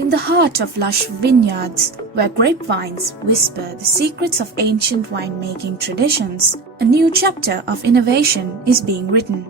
In the heart of lush vineyards, where grapevines whisper the secrets of ancient winemaking traditions, a new chapter of innovation is being written.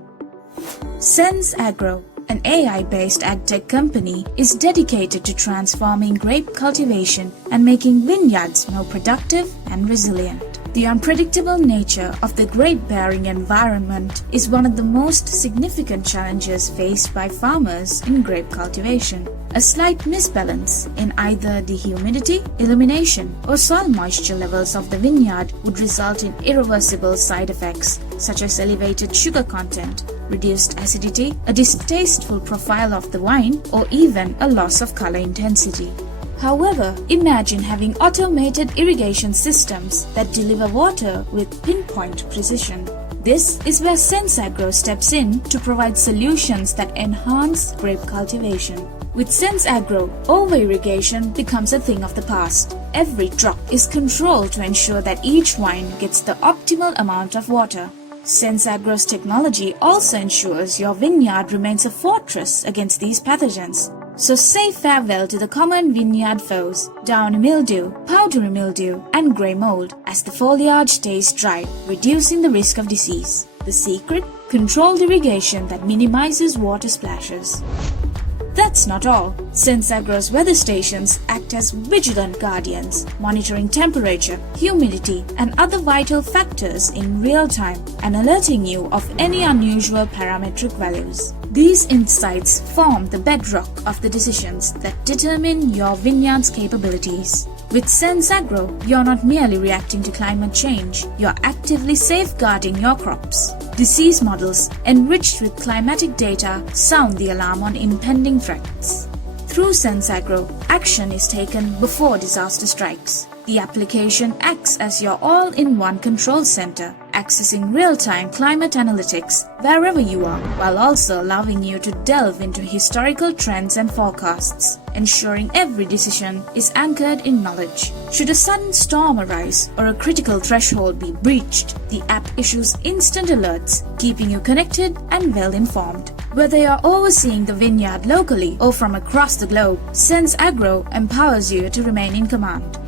SenzAgro, an AI-based Agtech company, is dedicated to transforming grape cultivation and making vineyards more productive and resilient. The unpredictable nature of the grape-bearing environment is one of the most significant challenges faced by farmers in grape cultivation. A slight misbalance in either the humidity, illumination, or soil moisture levels of the vineyard would result in irreversible side effects such as elevated sugar content, reduced acidity, a distasteful profile of the wine, or even a loss of color intensity. However, imagine having automated irrigation systems that deliver water with pinpoint precision. This is where SenzAgro steps in to provide solutions that enhance grape cultivation. With SenzAgro, over-irrigation becomes a thing of the past. Every drop is controlled to ensure that each vine gets the optimal amount of water. SenzAgro's technology also ensures your vineyard remains a fortress against these pathogens. So say farewell to the common vineyard foes, downy mildew, powdery mildew, and grey mold as the foliage stays dry, reducing the risk of disease. The secret? Controlled irrigation that minimizes water splashes. That's not all. SenzAgro's weather stations act as vigilant guardians, monitoring temperature, humidity, and other vital factors in real time and alerting you of any unusual parametric values. These insights form the bedrock of the decisions that determine your vineyard's capabilities. With SenzAgro, you're not merely reacting to climate change, you're actively safeguarding your crops. Disease models, enriched with climatic data, sound the alarm on impending threats. Through SenzAgro, action is taken before disaster strikes. The application acts as your all-in-one control center, accessing real-time climate analytics wherever you are, while also allowing you to delve into historical trends and forecasts, ensuring every decision is anchored in knowledge. Should a sudden storm arise or a critical threshold be breached, the app issues instant alerts, keeping you connected and well-informed. Whether you're overseeing the vineyard locally or from across the globe, SenzAgro empowers you to remain in command.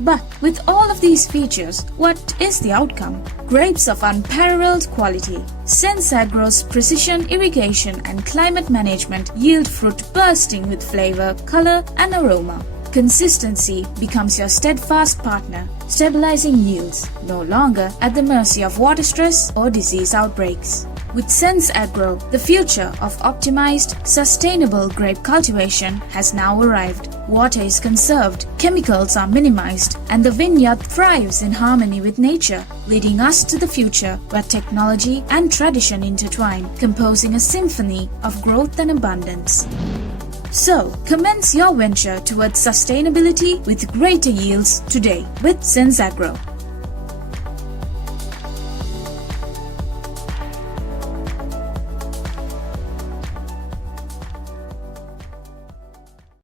But with all of these features, what is the outcome? Grapes of unparalleled quality. SenzAgro's precision irrigation and climate management yield fruit bursting with flavor, color, and aroma. Consistency becomes your steadfast partner, stabilizing yields, no longer at the mercy of water stress or disease outbreaks. With SenzAgro, the future of optimized, sustainable grape cultivation has now arrived. Water is conserved, chemicals are minimized, and the vineyard thrives in harmony with nature, leading us to the future where technology and tradition intertwine, composing a symphony of growth and abundance. So, commence your venture towards sustainability with greater yields today with SenzAgro.